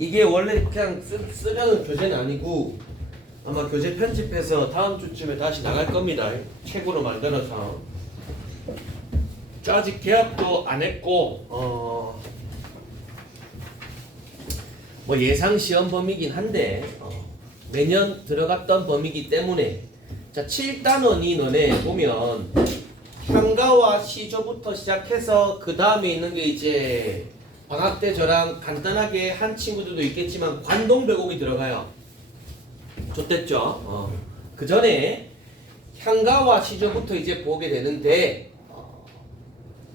이게 원래 그냥 쓰려는 교재는 아니고 아마 교재 편집해서 다음 주쯤에 다시 나갈 겁니다. 책으로 만들어서. 아직 개합도 안 했고 뭐 예상 시험 범위긴 한데 매년 들어갔던 범위이기 때문에 자 7단원이 너네 보면 향가와 시조부터 시작해서 그 다음에 있는 게 이제 방학 때 저랑 간단하게 한 친구들도 있겠지만 관동배곡이 들어가요. 좋댔죠? 그 전에 향가와 시조부터 이제 보게 되는데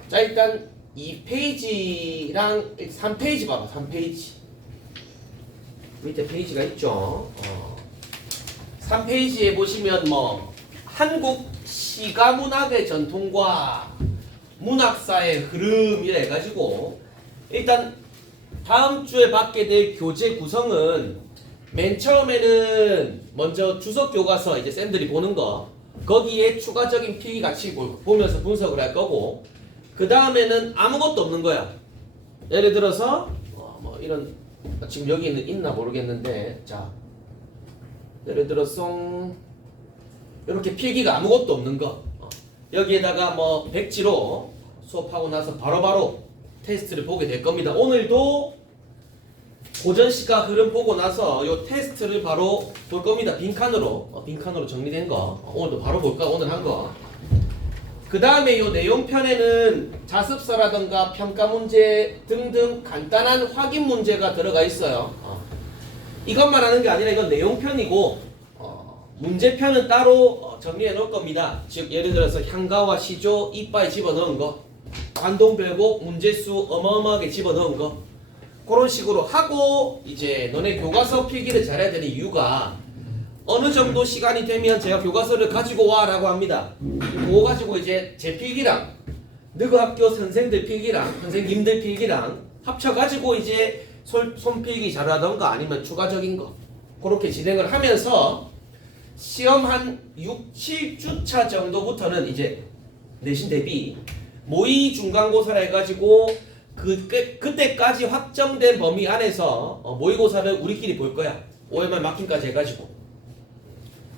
자 일단 2페이지랑 3페이지 봐봐. 3페이지 밑에 페이지가 있죠. 3페이지에 보시면 뭐 한국 시가문학의 전통과 문학사의 흐름이라 해가지고 일단 다음 주에 받게 될 교재 구성은 맨 처음에는 먼저 주석 교과서 이제 쌤들이 보는 거 거기에 추가적인 필기 같이 보면서 분석을 할 거고 그 다음에는 아무것도 없는 거야. 예를 들어서 뭐 이런 지금 여기 있나 모르겠는데 자 예를 들어서 이렇게 필기가 아무것도 없는 거 여기에다가 뭐 백지로 수업하고 나서 바로바로 테스트를 보게 될 겁니다. 오늘도 고전시가 흐름 보고 나서 요 테스트를 바로 볼 겁니다. 빈칸으로 정리된 거 오늘도 바로 볼까? 오늘 한 거. 그 다음에 요 내용편에는 자습서라든가 평가 문제 등등 간단한 확인 문제가 들어가 있어요. 이것만 하는 게 아니라 이건 내용편이고 문제편은 따로 정리해 놓을 겁니다. 즉 예를 들어서 향가와 시조 이빠이 집어넣은 거 관동별곡 문제수 어마어마하게 집어넣은 거 그런 식으로 하고 이제 너네 교과서 필기를 잘해야 되는 이유가 어느 정도 시간이 되면 제가 교과서를 가지고 와 라고 합니다. 그거 가지고 이제 제 필기랑 너희 학교 선생들 필기랑 선생님들 필기랑 합쳐가지고 이제 손필기 잘하던가 아니면 추가적인 거 그렇게 진행을 하면서 시험 한 6, 7주차 정도부터는 이제 내신 대비 모의 중간고사를 해가지고 그때까지 확정된 범위 안에서 모의고사를 우리끼리 볼 거야. OMR 마킹까지 해가지고.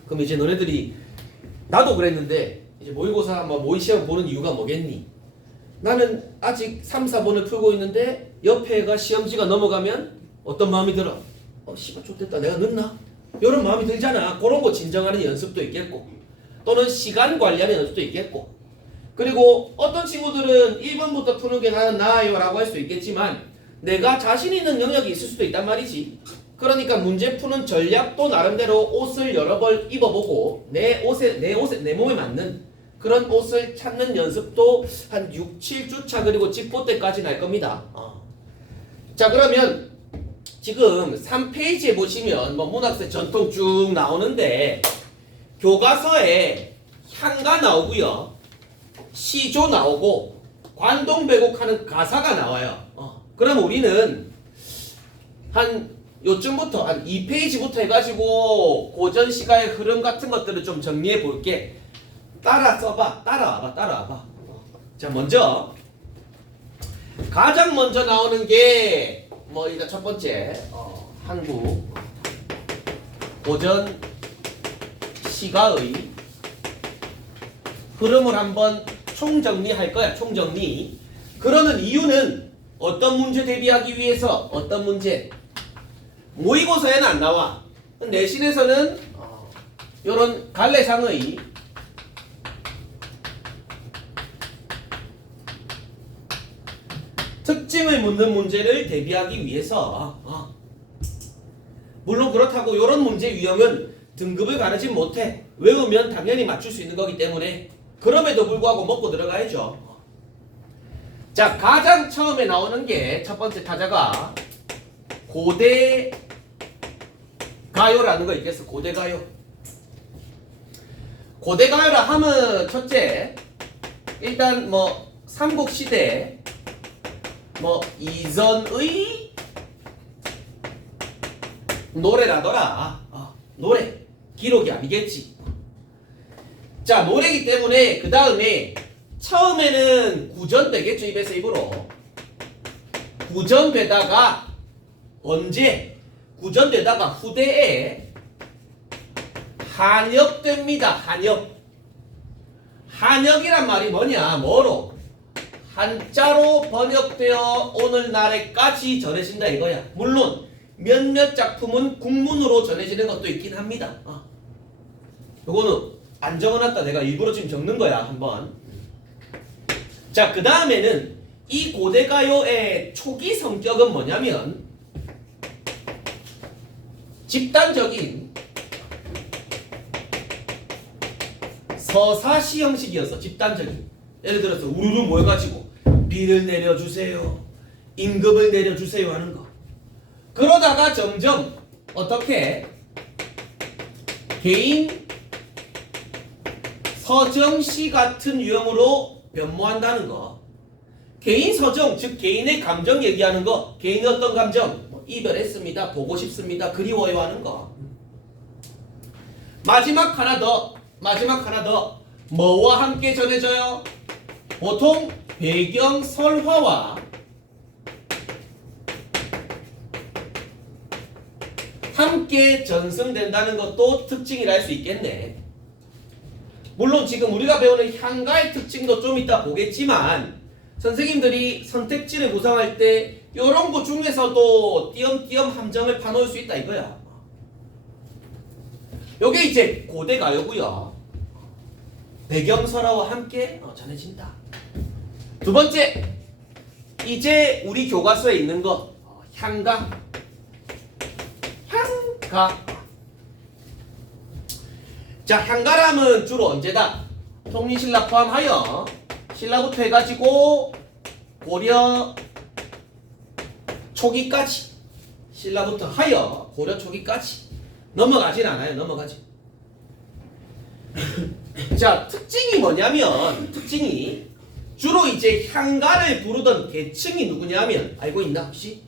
그럼 이제 너네들이 나도 그랬는데 이제 모의고사 뭐 모의시험 보는 이유가 뭐겠니? 나는 아직 3, 4번을 풀고 있는데 옆에 애가 시험지가 넘어가면 어떤 마음이 들어? 씨발 좋겠다 내가 늦나? 이런 마음이 들잖아. 그런 거 진정하는 연습도 있겠고 또는 시간 관리하는 연습도 있겠고 그리고 어떤 친구들은 1번부터 푸는 게 나는 나아요 라고 할 수 있겠지만 내가 자신 있는 영역이 있을 수도 있단 말이지. 그러니까 문제 푸는 전략도 나름대로 옷을 여러 벌 입어보고 내 몸에 맞는 그런 옷을 찾는 연습도 한 6, 7주차 그리고 집보 때까지 날 겁니다. 자 그러면 지금 3페이지에 보시면 뭐 문학세 전통 쭉 나오는데 교과서에 향가 나오고요. 시조 나오고 관동배곡하는 가사가 나와요. 그럼 우리는 한 요쯤부터 한 2페이지부터 해가지고 고전시가의 흐름 같은 것들을 좀 정리해 볼게. 따라 써봐. 따라와봐. 자 먼저 가장 먼저 나오는 게 뭐 일단 첫 번째 한국 고전 시가의 흐름을 한번 총정리할 거야. 총정리. 그러는 이유는 어떤 문제 대비하기 위해서 어떤 문제 모의고사에는 안 나와. 내신에서는 요런 갈래상의 특징을 묻는 문제를 대비하기 위해서 물론 그렇다고 이런 문제 유형은 등급을 가르지 못해. 외우면 당연히 맞출 수 있는 거기 때문에 그럼에도 불구하고 먹고 들어가야죠. 자 가장 처음에 나오는 게 첫 번째 타자가 고대 가요라는 거 있겠어. 고대 가요. 고대 가요라 하면 첫째 일단 뭐 삼국시대 뭐 이전의 노래라더라. 노래 기록이 아니겠지. 자 노래이기 때문에 그 다음에 처음에는 구전되겠죠. 입에서 입으로 구전되다가 언제? 구전되다가 후대에 한역됩니다. 한역. 한역이란 말이 뭐냐? 뭐로? 한자로 번역되어 오늘날에까지 전해진다 이거야. 물론 몇몇 작품은 국문으로 전해지는 것도 있긴 합니다. 요거는 안 적어놨다. 내가 일부러 지금 적는 거야. 한번. 자, 그 다음에는 이 고대가요의 초기 성격은 뭐냐면 집단적인 서사시 형식이었어. 집단적인. 예를 들어서 우르르 모여가지고 비를 내려주세요, 임금을 내려주세요 하는 거. 그러다가 점점 어떻게 개인 서정시 같은 유형으로 변모한다는 거. 개인 서정, 즉 개인의 감정 얘기하는 거. 개인의 어떤 감정? 이별했습니다, 보고 싶습니다, 그리워요 하는 거. 마지막 하나 더. 뭐와 함께 전해져요? 보통 배경 설화와 함께 전승된다는 것도 특징이라 할 수 있겠네. 물론 지금 우리가 배우는 향가의 특징도 좀 이따 보겠지만 선생님들이 선택지를 구성할 때 이런 것 중에서도 띄엄띄엄 함정을 파놓을 수 있다 이거야. 요게 이제 고대가요고요. 배경설화와 함께 전해진다. 두 번째, 이제 우리 교과서에 있는 거 향가. 자, 향가람은 주로 언제다? 통일신라 포함하여 신라부터 해가지고 고려 초기까지, 신라부터 하여 고려 초기까지 넘어가진 않아요. 넘어가지. 자, 특징이 뭐냐면 특징이 주로 이제 향가를 부르던 계층이 누구냐면 알고 있나 혹시?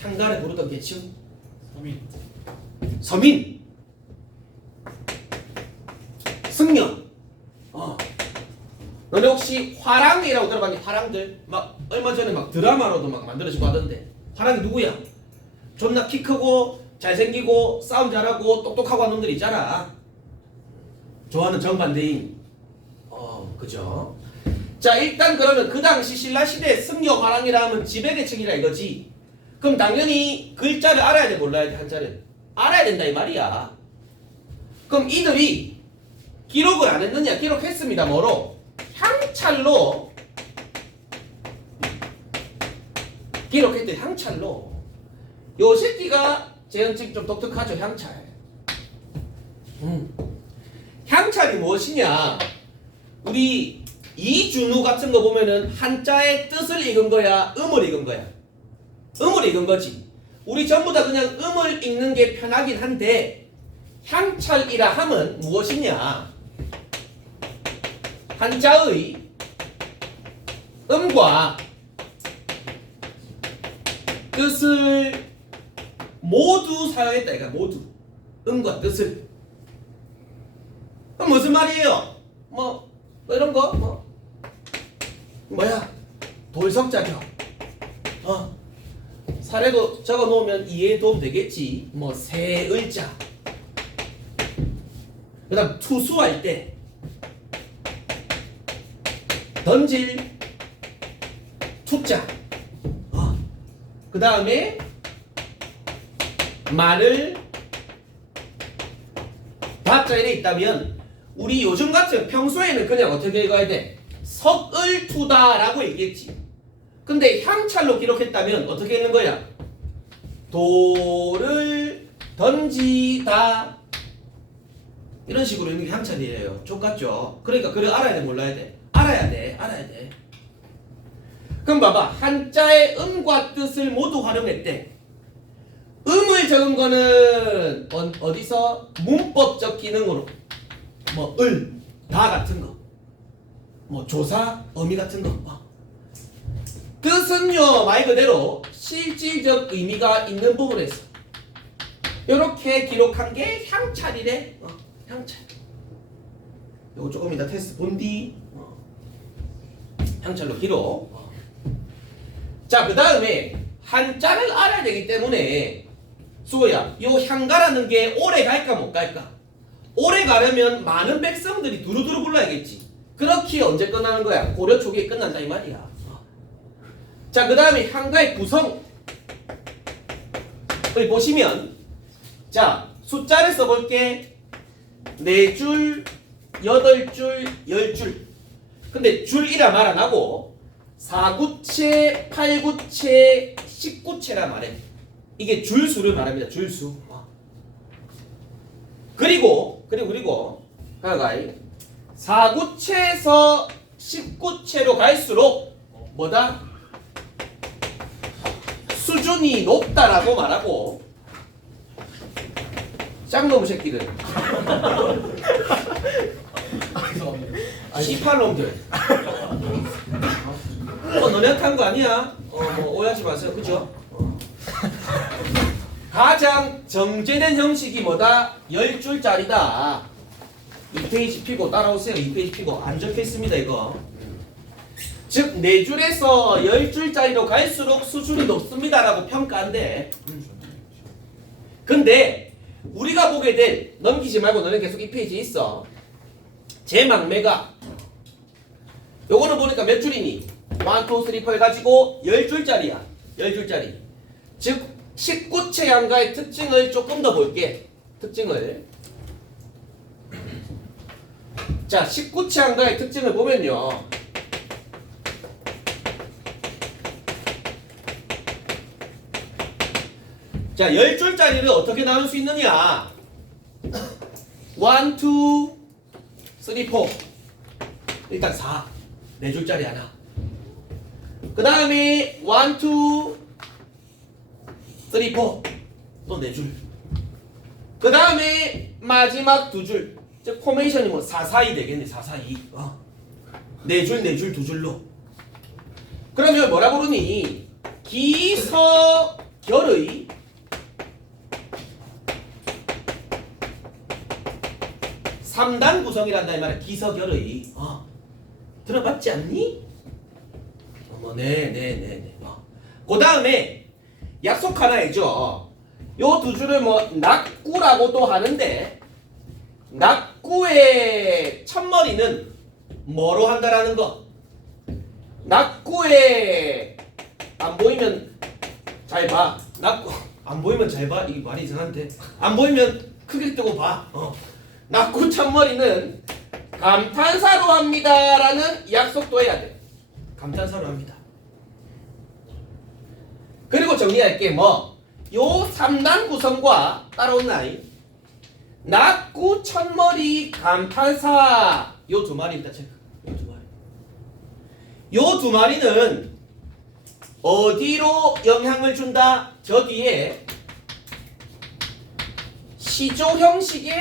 향가를 부르던 계층? 서민. 승려. 너네 혹시 화랑이라고 들어봤니? 화랑들 막 얼마 전에 막 드라마로도 막 만들어지고 하던데. 화랑이 누구야? 존나 키 크고 잘생기고 싸움 잘하고 똑똑하고 하는 놈들 있잖아. 좋아하는 정반대인. 그죠? 자, 일단 그러면 그 당시 신라시대 승려 화랑이라 하면 지배계층이라 이거지. 그럼 당연히 글자를 알아야 돼, 몰라야 돼? 한자를 알아야 된다 이 말이야. 그럼 이들이 기록을 안 했느냐? 기록했습니다. 뭐로? 향찰로 기록했대. 향찰로. 요 새끼가 재현증 좀 독특하죠. 향찰. 향찰이 무엇이냐? 우리 이준우 같은 거 보면은 한자의 뜻을 읽은 거야, 음을 읽은 거야? 음을 읽은 거지. 우리 전부 다 그냥 음을 읽는 게 편하긴 한데 향찰이라 함은 무엇이냐? 한자의 음과 뜻을 모두 사용했다. 이거 모두 음과 뜻을. 그럼 무슨 말이에요? 뭐 이런 거? 뭐야? 돌석자격. 사례도 적어 놓으면 이해에 도움 되겠지. 뭐 세을자. 그다음 투수할 때 던질 투자. 그 다음에 마늘 다자에 있다면 우리 요즘 같은 평소에는 그냥 어떻게 읽어야 돼? 석을투다라고 얘기했지. 근데 향찰로 기록했다면 어떻게 읽는 거야? 돌을 던지다. 이런 식으로 읽는 게 향찰이에요. 족같죠? 그러니까 그걸 알아야 돼, 몰라야 돼? 알아야 돼. 그럼 봐봐. 한자의 음과 뜻을 모두 활용했대. 음을 적은 거는 어디서? 문법적 기능으로. 뭐 을, 다 같은 거. 뭐 조사, 어미 같은 거. 뜻은요, 말 그대로 실질적 의미가 있는 부분에서 이렇게 기록한 게 향찰이래. 향찰. 요거 조금 이따 테스트 본디. 향찰로 기록. 자, 그 다음에 한자를 알아야 되기 때문에 수호야, 요 향가라는 게 오래 갈까 못 갈까? 오래 가려면 많은 백성들이 두루두루 불러야겠지. 그렇게 언제 끝나는 거야? 고려 초기에 끝난다 이 말이야. 자, 그 다음에 향가의 구성을 보시면, 자, 숫자를 써볼게. 4줄, 8줄, 10줄. 근데 줄이라 말 안 하고 4구체, 8구체, 19체라 말해. 이게 줄수를 말합니다. 줄수. 그리고 가가이 4구체에서 19체로 갈수록 뭐다? 수준이 높다라고 말하고. 짱놈 새끼들. C8놈들. 너네한테 한 거 아니야? 뭐 오해하지 마세요. 그죠? 가장 정제된 형식이 뭐다? 10줄짜리다. 2페이지 피고 따라오세요. 2페이지 피고. 안 적혀 있습니다, 이거. 즉, 4줄에서 10줄짜리로 갈수록 수준이 높습니다라고 평가한대. 근데 우리가 보게 될, 넘기지 말고 너네 계속 2페이지에 있어. 제 막매가 요거는 보니까 몇 줄이니? 1, 2, 3, 4 해가지고 10줄짜리야. 10줄짜리. 즉 19체 양가의 특징을 조금 더 볼게. 특징을. 자, 19체 양가의 특징을 보면요. 자, 10줄짜리를 어떻게 나눌 수 있느냐? 1, 2, 3, 4. 일단 4. 4줄짜리 하나. 그 다음에 1, 2, 3, 4. 또 4줄. 그 다음에 마지막 2줄. 즉 포메이션이 뭐 4, 4, 2 되겠네. 4, 4, 2. 4줄, 4줄, 2줄로. 그러면 뭐라 부르니? 기서결의 삼단 구성이란다 이 말이야. 기서결의. 들어봤지 않니? 네. 그 다음에 약속 하나 해줘. 요 2줄을 뭐 낙구라고도 하는데, 낙구의 첫머리는 뭐로 한다라는 거. 낙구에 안 보이면 잘 봐. 낙구 안 보이면 잘 봐. 이게 말이 이상한데. 안 보이면 크게 뜨고 봐. 낙구 첫머리는 감탄사로 합니다라는 약속도 해야 돼. 감탄사로 합니다. 그리고 정리할게 뭐. 요 3단 구성과 따라온 라인. 낙구 첫머리 감탄사 요 2마리입니다. 체크. 요 2마리는 어디로 영향을 준다? 저 뒤에 시조 형식에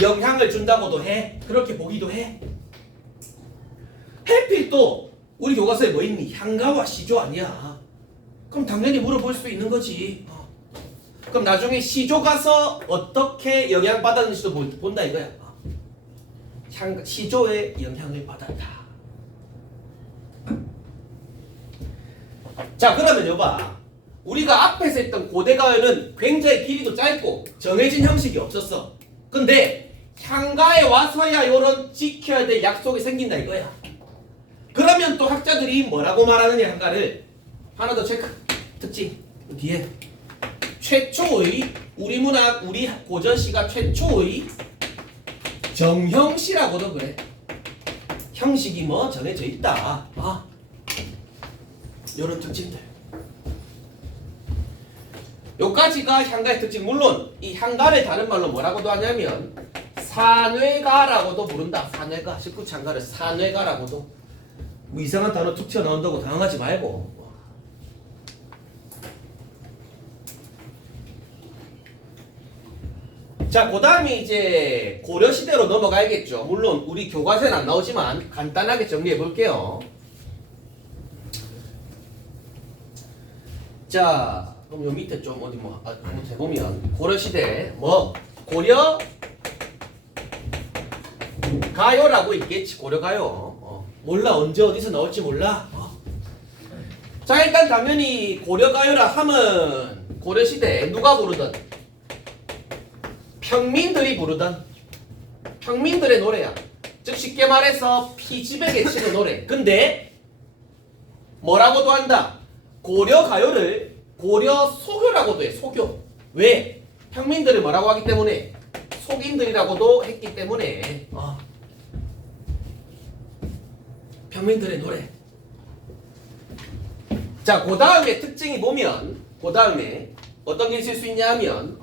영향을 준다고도 해. 그렇게 보기도 해. 해필 또 우리 교과서에 뭐 있니? 향가와 시조 아니야. 그럼 당연히 물어볼 수 있는 거지. 그럼 나중에 시조 가서 어떻게 영향받았는지도 본다 이거야. 시조에 영향을 받았다. 자, 그러면 여봐. 우리가 앞에서 했던 고대가요는 굉장히 길이도 짧고 정해진 형식이 없었어. 근데 향가에 와서야 요런 지켜야 될 약속이 생긴다 이거야. 그러면 또 학자들이 뭐라고 말하느냐 향가를 하나 더 체크. 특징 뒤에 최초의 우리 문학 우리 고전시가 최초의 정형시라고도 그래. 형식이 뭐 정해져 있다. 요런 특징들. 요까지가 향가의 특징. 물론 이 향가를 다른 말로 뭐라고도 하냐면 산회가라고도 부른다. 산회가. 19체 향가를 산회가라고도. 뭐 이상한 단어 툭 튀어나온다고 당황하지 말고. 자, 그 다음에 이제 고려시대로 넘어가야겠죠. 물론 우리 교과서에는 안 나오지만 간단하게 정리해 볼게요. 자, 그럼 요 밑에 좀 어디 뭐 해보면 고려시대 뭐 고려 가요라고 있겠지. 고려가요. 몰라 언제 어디서 나올지 몰라. 자, 일단 당연히 고려가요라 하면 고려시대 누가 부르던? 평민들이 부르던 평민들의 노래야. 즉 쉽게 말해서 피지백에 치는 노래. 근데 뭐라고도 한다? 고려가요를 고려소교라고도 해. 소교. 왜? 평민들을 뭐라고 하기 때문에? 속인들이라고도 했기 때문에 평민들의 노래. 자, 그 다음에 특징이 보면 그 다음에 어떤 게 있을 수 있냐 하면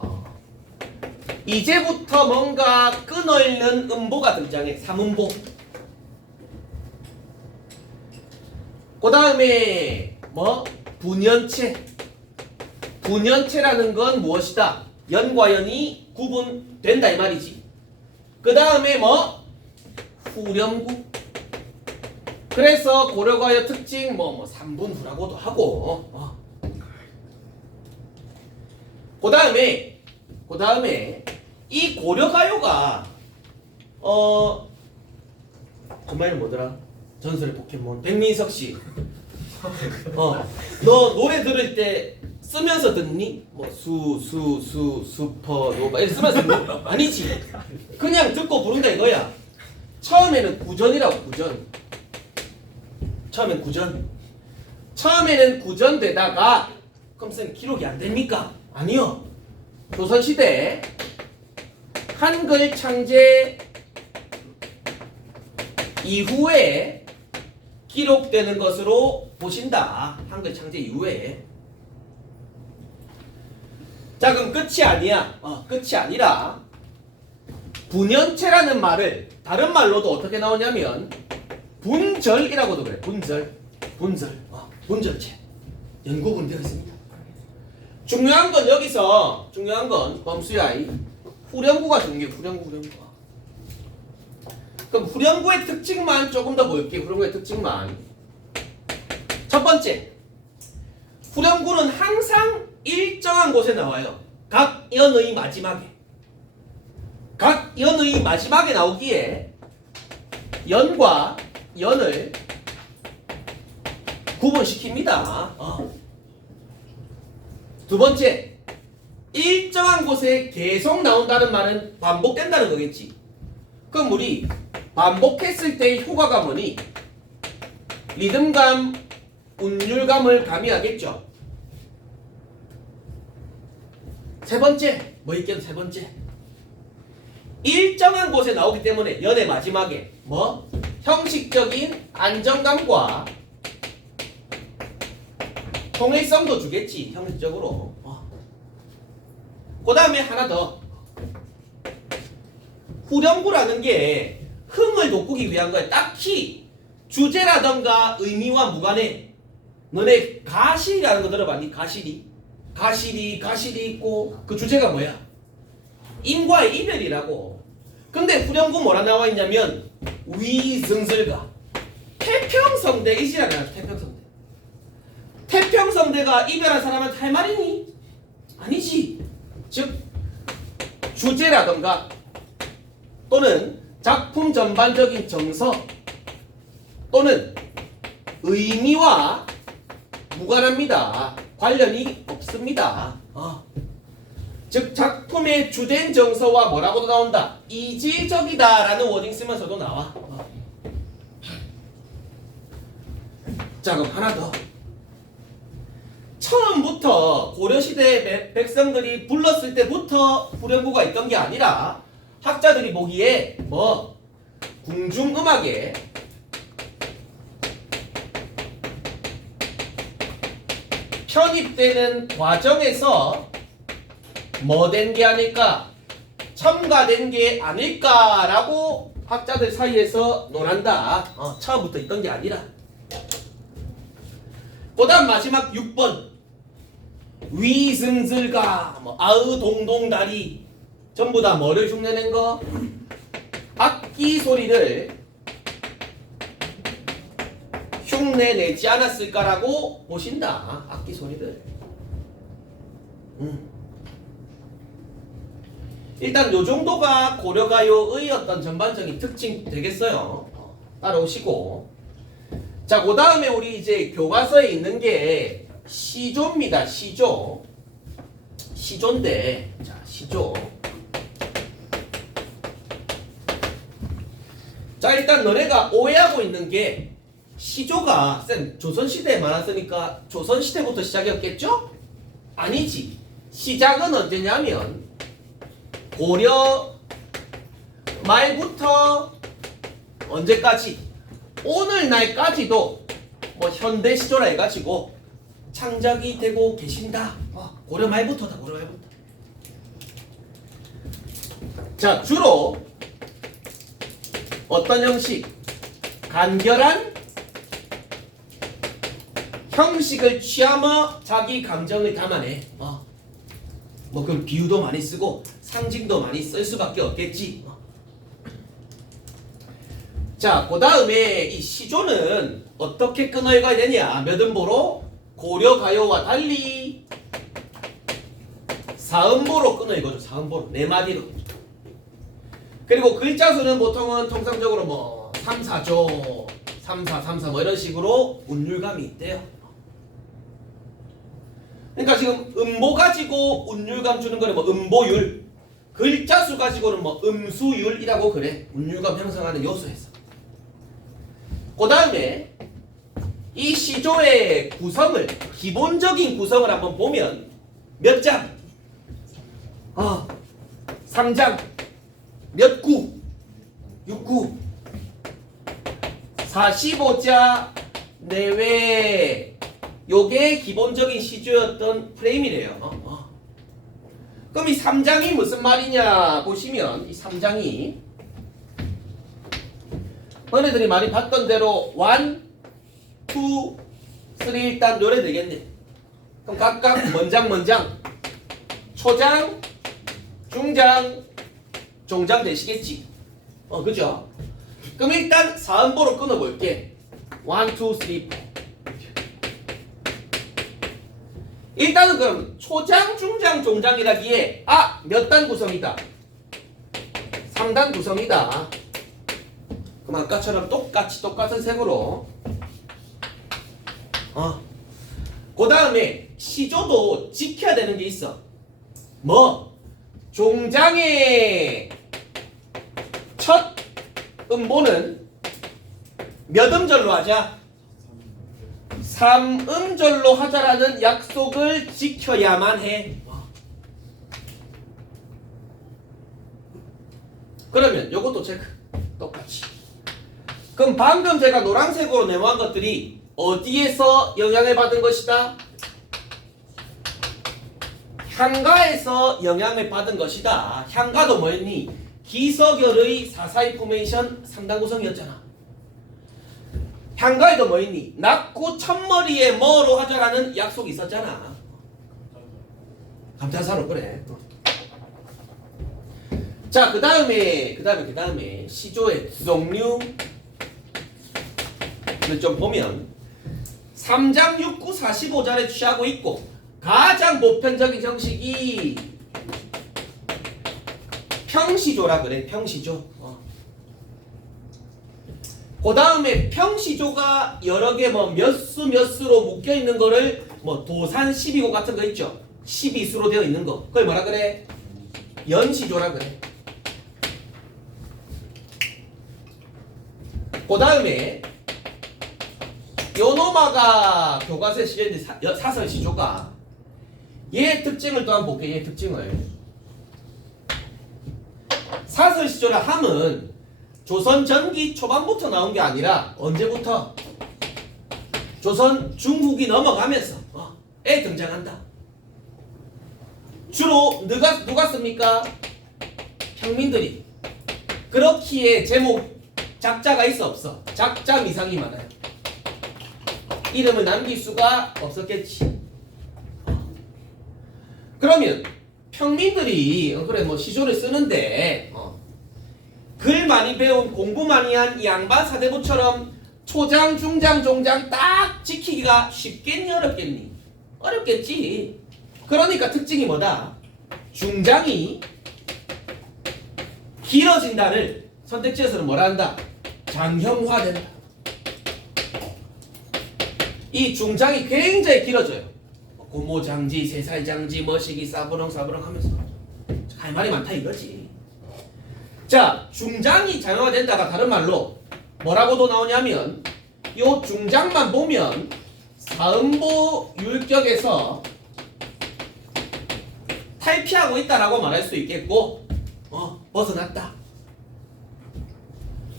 이제부터 뭔가 끈어있는 음보가 등장해. 삼음보. 그 다음에 뭐? 분연체. 분연체라는 건 무엇이다? 연과 연이 구분된다 이 말이지. 그 다음에 뭐? 후렴구. 그래서 고려가요 특징 뭐 3분후라고도 하고 그 다음에 이 고려가요가 정말 뭐더라? 전설의 포켓몬 백민석 씨. 너 노래 들을 때 쓰면서 듣니? 뭐 슈퍼노바 이렇게 쓰면서 듣니? 아니지. 그냥 듣고 부른다 이거야. 처음에는 구전이라고. 구전. 처음에는 구전되다가 그럼 선생님 기록이 안 됩니까? 아니요. 조선시대 한글 창제 이후에 기록되는 것으로 보신다. 한글 창제 이후에. 자, 그럼 끝이 아니야. 끝이 아니라 분연체라는 말을 다른 말로도 어떻게 나오냐면 분절이라고도 그래. 분절체. 연구군 되어 있습니다. 중요한 건 여기서 범수야이 후렴구가 중요해. 후렴구. 그럼 후렴구의 특징만 조금 더 볼게요. 후렴구의 특징만. 첫 번째, 후렴구는 항상 일정한 곳에 나와요. 각 연의 마지막에 나오기에 연과 연을 구분시킵니다. 두 번째, 일정한 곳에 계속 나온다는 말은 반복된다는 거겠지. 그럼 우리 반복했을 때의 효과가 뭐니? 리듬감, 운율감을 가미하겠죠. 세 번째, 뭐 있겠노? 세 번째, 일정한 곳에 나오기 때문에 연의 마지막에 뭐? 형식적인 안정감과 통일성도 주겠지. 형식적으로. 그 다음에 하나 더. 후렴구라는 게 흥을 돋구기 위한 거야. 딱히 주제라던가 의미와 무관해. 너네 가시리라는 거 들어봤니? 가시리 있고 그 주제가 뭐야? 인과의 이별이라고. 근데 후렴구 뭐라 나와 있냐면 위승설가 태평성대이시라는 태평성대. 태평성대가 이별한 사람한테 할 말이니? 아니지. 즉 주제라던가 또는 작품 전반적인 정서 또는 의미와 무관합니다. 관련이 없습니다. 즉 작품의 주된 정서와 뭐라고도 나온다. 이질적이다 라는 워딩 쓰면서도 나와. 자, 그럼 하나 더. 처음부터 고려시대 백성들이 불렀을 때부터 후렴구가 있던 게 아니라 학자들이 보기에 뭐 궁중음악에 편입되는 과정에서 뭐 된 게 아닐까? 첨가된 게 아닐까라고 학자들 사이에서 논한다. 처음부터 있던 게 아니라. 그 다음 마지막 6번. 위승슬가, 뭐 아으동동다리. 전부 다 뭐를 흉내낸 거? 악기 소리를 흉내내지 않았을까라고 보신다. 악기 소리를. 일단 요 정도가 고려가요의 어떤 전반적인 특징 되겠어요. 따라오시고. 자, 자, 그 다음에 우리 이제 교과서에 있는 게 시조입니다. 시조. 시조인데, 자, 시조. 자, 일단 너네가 오해하고 있는 게 시조가 쌤 조선시대에 많았으니까 조선시대부터 시작이었겠죠? 아니지. 시작은 언제냐면 고려 말부터 언제까지? 오늘날까지도 뭐 현대 시조라 해가지고 창작이 되고 계신다. 고려 말부터다. 고려 말부터. 자, 주로 어떤 형식? 간결한 형식을 취하며 자기 감정을 담아내. 뭐 그럼 비유도 많이 쓰고 상징도 많이 쓸 수밖에 없겠지. 자, 그 다음에 이 시조는 어떻게 끊어 읽어야 되냐? 몇 음보로? 고려 가요와 달리 사음보로 끊어 읽어줘. 사음보로. 네 마디로. 그리고 글자 수는 보통은 통상적으로 뭐 3, 4조, 3, 4, 3, 4 뭐 이런 식으로 운율감이 있대요. 그러니까 지금 음보 가지고 운율감 주는 거는 뭐 음보율, 글자 수 가지고는 뭐 음수율이라고 그래. 운율감 형성하는 요소에서. 그 다음에 이 시조의 구성을, 기본적인 구성을 한번 보면 몇 장? 3장. 몇 구? 6구. 45자 내외. 요게 기본적인 시조였던 프레임이래요. 그럼 이 3장이 무슨 말이냐 보시면 이 3장이 너네들이 많이 봤던 대로 1, 2, 3 일단 노래 되겠네. 그럼 각각 먼장 초장, 중장, 종장 되시겠지. 그죠? 그럼 일단 사음보로 끊어볼게. 1, 2, 3, 4. 일단은 그럼 초장, 중장, 종장이라기에 몇 단 구성이다? 3단 구성이다. 그럼 아까처럼 똑같은 색으로 그 다음에 시조도 지켜야 되는 게 있어. 뭐? 종장의 첫 음보는 몇 음절로 하자? 3음절로 하자라는 약속을 지켜야만 해. 그러면 요것도 체크. 똑같이. 그럼 방금 제가 노란색으로 네모한 것들이 어디에서 영향을 받은 것이다? 향가에서 영향을 받은 것이다. 향가도 뭐였니? 기서결의 사사의 포메이션 3단 구성이었잖아. 향가에도 뭐였니? 낙구 첫머리에 뭐로 하자라는 약속이 있었잖아. 감탄사로 그래. 자, 그 다음에 시조의 종류를 좀 보면 3장 6구 45자를 취하고 있고 가장 보편적인 형식이 평시조라 그래. 평시조. 그 다음에 평시조가 여러 개 뭐 몇 수로 묶여 있는 거를 뭐 도산 12고 같은 거 있죠. 12수로 되어 있는 거. 그걸 뭐라 그래? 연시조라 그래. 그 다음에 요노마가 교과서에 실려있는 사설시조가 얘의 특징을 또 한번 볼게요. 얘의 특징을. 사설시조라 함은 조선 전기 초반부터 나온 게 아니라 언제부터? 조선 중후기 넘어가면서 등장한다. 주로 누가 씁니까? 평민들이. 그렇기에 제목 작자가 있어 없어? 작자 미상이 많아요. 이름을 남길 수가 없었겠지. 그러면 평민들이 그래 뭐 시조를 쓰는데 글 많이 배운 공부 많이 한 이 양반 사대부처럼 초장, 중장, 종장 딱 지키기가 쉽겠니 어렵겠니? 어렵겠지. 그러니까 특징이 뭐다? 중장이 길어진다를 선택지에서는 뭐라 한다? 장형화된다. 이 중장이 굉장히 길어져요. 고모장지, 세살장지, 머시기, 사부렁사부렁 하면서 할 말이 많다 이거지. 자, 중장이 장애화된다가 다른 말로 뭐라고도 나오냐면 요 중장만 보면 사음보 율격에서 탈피하고 있다라고 말할 수 있겠고 벗어났다.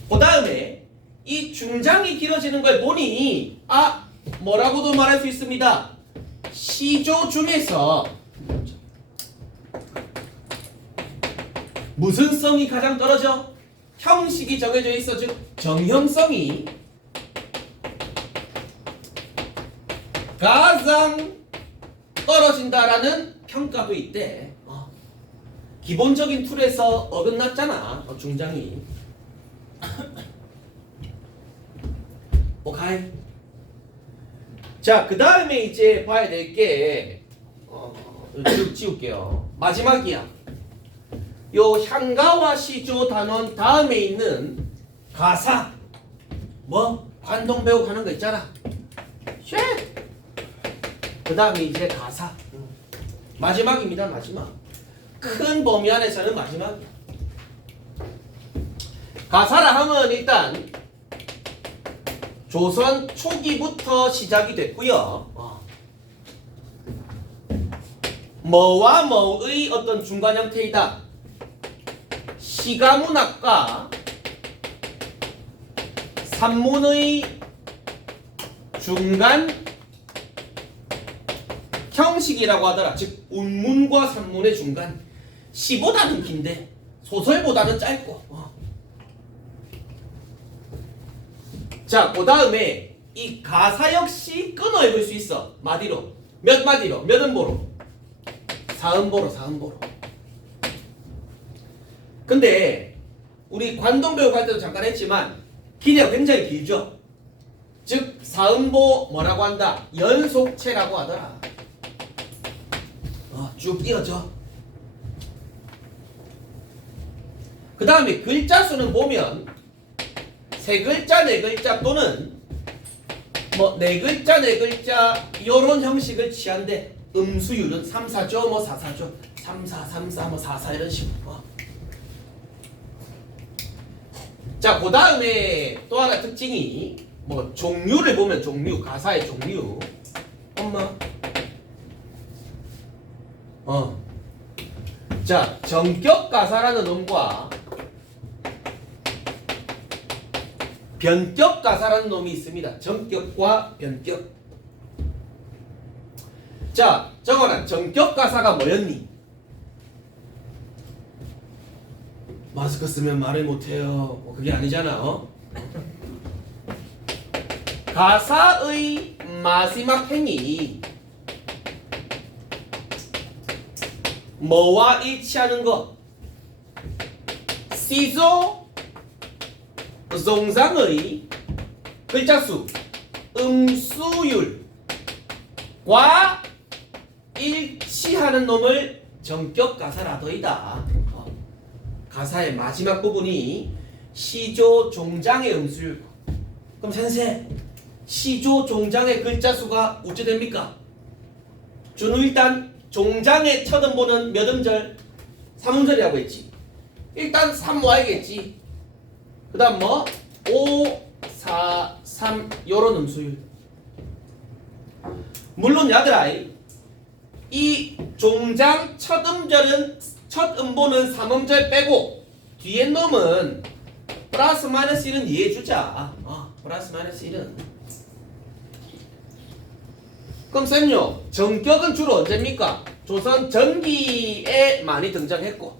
그 다음에 이 중장이 길어지는 걸 보니 뭐라고도 말할 수 있습니다. 시조 중에서 무슨 성이 가장 떨어져? 형식이 정해져 있어. 즉 정형성이 가장 떨어진다라는 평가도 있대. 기본적인 툴에서 어긋났잖아. 중장이. 오케이. 자, 그 다음에 이제 봐야 될 게 쭉 지울게요. 마지막이야. 요 향가와 시조 단원 다음에 있는 가사. 관동 배우고 하는 거 있잖아. 쉣. 그 다음에 이제 가사. 마지막입니다. 마지막. 큰 범위 안에서는 마지막이야. 가사라 하면 일단 조선 초기부터 시작이 됐고요. 뭐와 뭐의 어떤 중간 형태이다. 시가문학과 산문의 중간 형식이라고 하더라. 즉 운문과 산문의 중간. 시보다는 긴데 소설보다는 짧고. 자, 그 다음에 이 가사 역시 끊어 읽을 수 있어. 마디로. 몇 마디로? 몇 음보로? 사음보로. 근데 우리 관동 배우고 할 때도 잠깐 했지만 길이가 굉장히 길죠. 즉 사음보 뭐라고 한다? 연속체라고 하더라. 쭉 이어져. 그 다음에 글자 수는 보면 세 글자, 네 글자 또는 네 글자, 네 글자 이런 형식을 취한대. 음수율은 3, 4조, 4, 4조, 3, 4, 3, 4, 4, 4 이런 식으로. 자, 그 다음에 또 하나 특징이 종류를 보면 종류, 가사의 종류. 자, 정격 가사라는 놈과 변격 가사라는 놈이 있습니다. 정격과 변격. 자, 정원아, 정격 가사가 뭐였니? 마스크 쓰면 말을 못해요. 그게 아니잖아. 가사의 마지막 행위 뭐와 일치하는 것? 시조 종장의 글자 수, 음수율과 일치하는 놈을 정격 가사라더이다. 가사의 마지막 부분이 시조 종장의 음수율. 그럼 선생, 시조 종장의 글자 수가 어찌 됩니까? 준우 일단 종장의 첫 음보는 몇 음절? 3음절이라고 했지. 일단 3 와야겠지. 그 다음 5, 4, 3 요런 음수율. 물론 야들아, 이 종장 첫 음절은 첫 음보는 3음절 빼고 뒤에 놈은 플러스 마이너스 1은 이해해주자. 플러스 마이너스 1은. 그럼 쌤요, 정격은 주로 언제입니까? 조선 전기에 많이 등장했고,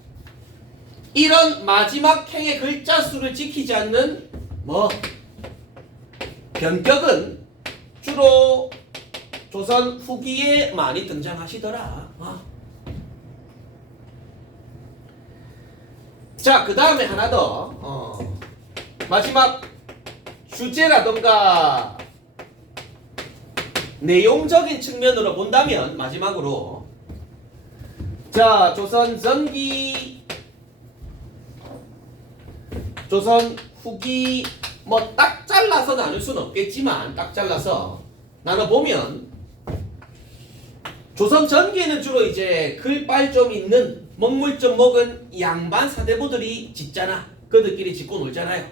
이런 마지막 행의 글자 수를 지키지 않는 변격은 주로 조선 후기에 많이 등장하시더라. 자, 그 다음에 하나 더. 마지막 주제라던가 내용적인 측면으로 본다면 마지막으로, 자, 조선 전기, 조선 후기 딱 잘라서 나눌 수는 없겠지만 딱 잘라서 나눠보면 조선 전기에는 주로 이제 글빨 좀 있는 먹물 좀 먹은 양반 사대부들이 짓잖아. 그들끼리 짓고 놀잖아요.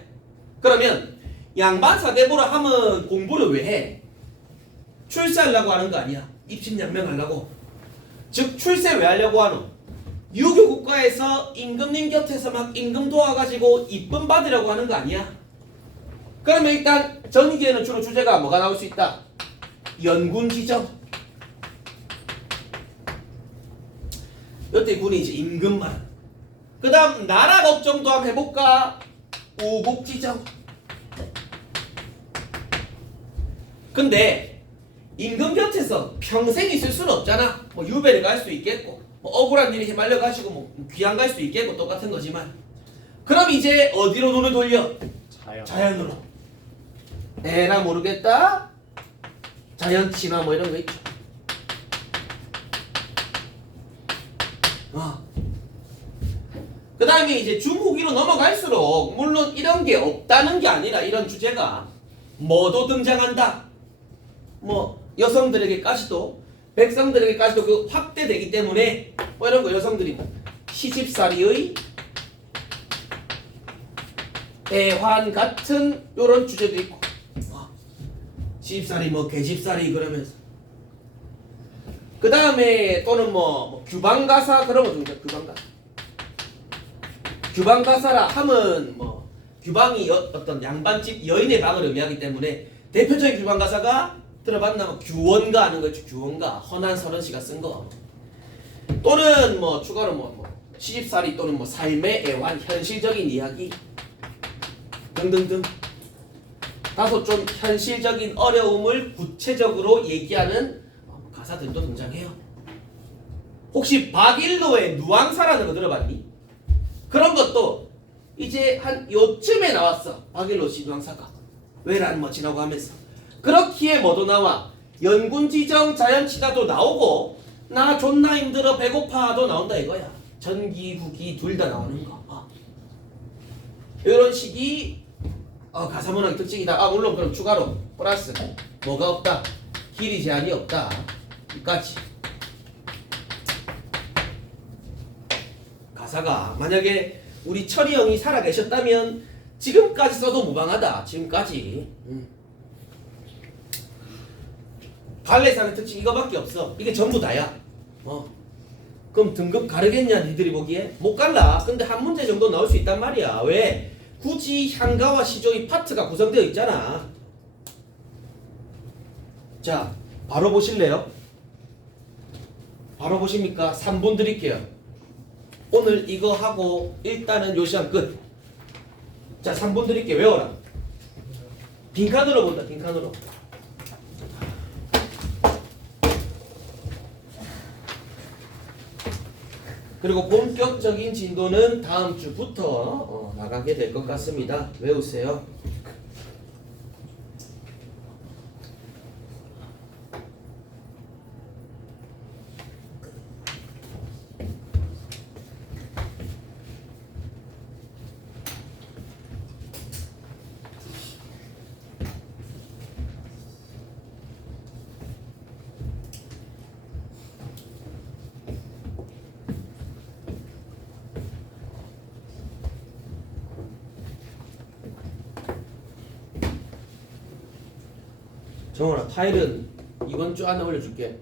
그러면 양반 사대부라 하면 공부를 왜 해? 출세하려고 하는 거 아니야. 입신양명하려고. 즉 출세 왜 하려고 하노? 유교 국가에서 임금님 곁에서 막 임금 도와가지고 이쁨 받으려고 하는 거 아니야. 그러면 일단 전기에는 주로 주제가 뭐가 나올 수 있다? 연군지정. 이때 군이 이제 임금만. 그 다음 나라 걱정도 한번 해볼까? 우국지정. 근데 임금 곁에서 평생 있을 수는 없잖아. 뭐 유배를 갈 수 있겠고 뭐 억울한 일에 휘말려 가지고 뭐 귀양 갈 수 있겠고 똑같은 거지만 그럼 이제 어디로 눈을 돌려? 자연으로. 에라 모르겠다. 자연 친화 뭐 이런 거 있죠. 그 다음에 이제 중후기로 넘어갈수록 물론 이런 게 없다는 게 아니라 이런 주제가 뭐도 등장한다. 뭐 여성들에게까지도 백성들에게까지도 그 확대되기 때문에 뭐 이런 거 여성들이 시집살이의 애환 같은 요런 주제도 있고 시집살이 뭐 계집살이 그러면서 그 다음에 또는 뭐 규방가사 그런 것도 있죠. 규방가사라 함은 뭐 규방이 어떤 양반집 여인의 방을 의미하기 때문에 대표적인 규방가사가 들어봤나? 뭐 규원가 하는 거 있죠. 규원가 허난 서른씨가 쓴 거. 또는 뭐 추가로 뭐 시집살이 또는 뭐 삶의 애환 현실적인 이야기 등등등 다소 좀 현실적인 어려움을 구체적으로 얘기하는 가사들도 등장해요. 혹시 박일로의 누앙사라는 거 들어봤니? 그런 것도 이제 한 요쯤에 나왔어. 박일로 씨 누앙사가 외란 뭐 지나고 하면서 그렇기에 뭐도 나와 연군지정 자연치다도 나오고 나 존나 힘들어 배고파도 나온다 이거야. 전기 후기 둘 다 나오는 거. 이런 식이 가사문학의 특징이다. 물론 그럼 추가로 플러스 뭐가 없다? 길이 제한이 없다. 여기까지. 가사가 만약에 우리 철이 형이 살아 계셨다면 지금까지 써도 무방하다. 지금까지. 갈래사의 특징 이거밖에 없어. 이게 전부 다야. 그럼 등급 가르겠냐 니들이 보기에? 못 갈라. 근데 한 문제 정도 나올 수 있단 말이야. 왜? 굳이 향가와 시조의 파트가 구성되어 있잖아. 자, 바로 보실래요? 바로 보십니까? 3분 드릴게요. 오늘 이거 하고 일단은 요 시간 끝. 자, 3분 드릴게요. 외워라. 빈칸으로 본다. 빈칸으로. 그리고 본격적인 진도는 다음 주부터 나가게 될 것 같습니다. 외우세요. 정원아, 파일은 이번 주 안에 올려줄게.